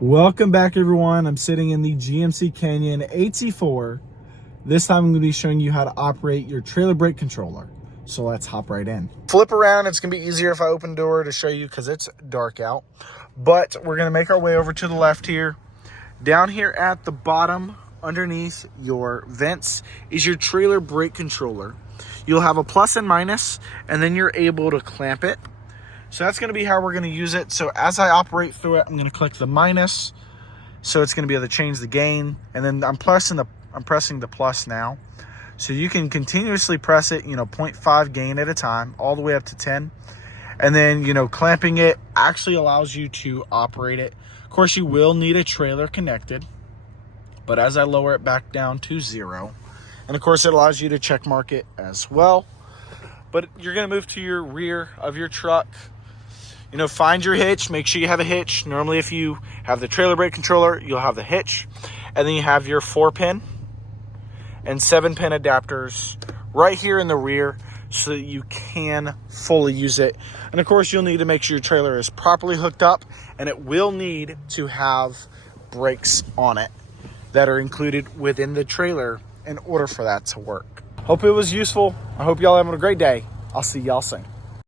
Welcome back, everyone. I'm sitting in the GMC Canyon 8C4. This time I'm going to be showing you how to operate your trailer brake controller. So let's hop right in. Flip around. It's going to be easier if I open the door to show you because it's dark out. But we're going to make our way over to the left here. Down here at the bottom, underneath your vents, is your trailer brake controller. You'll have a plus and minus, and then you're able to clamp it. So that's going to be how we're going to use it. So as I operate through it, I'm going to click the minus. So it's going to be able to change the gain. And then I'm pressing the plus now. So you can continuously press it, 0.5 gain at a time, all the way up to 10. And then, clamping it actually allows you to operate it. Of course, you will need a trailer connected. But as I lower it back down to 0, and of course, it allows you to check mark it as well. But you're going to move to your rear of your truck. Find your hitch. Make sure you have a hitch. Normally, if you have the trailer brake controller, you'll have the hitch. And then you have your 4-pin and 7-pin adapters right here in the rear so that you can fully use it. And of course, you'll need to make sure your trailer is properly hooked up, and it will need to have brakes on it that are included within the trailer in order for that to work. Hope it was useful. I hope y'all having a great day. I'll see y'all soon.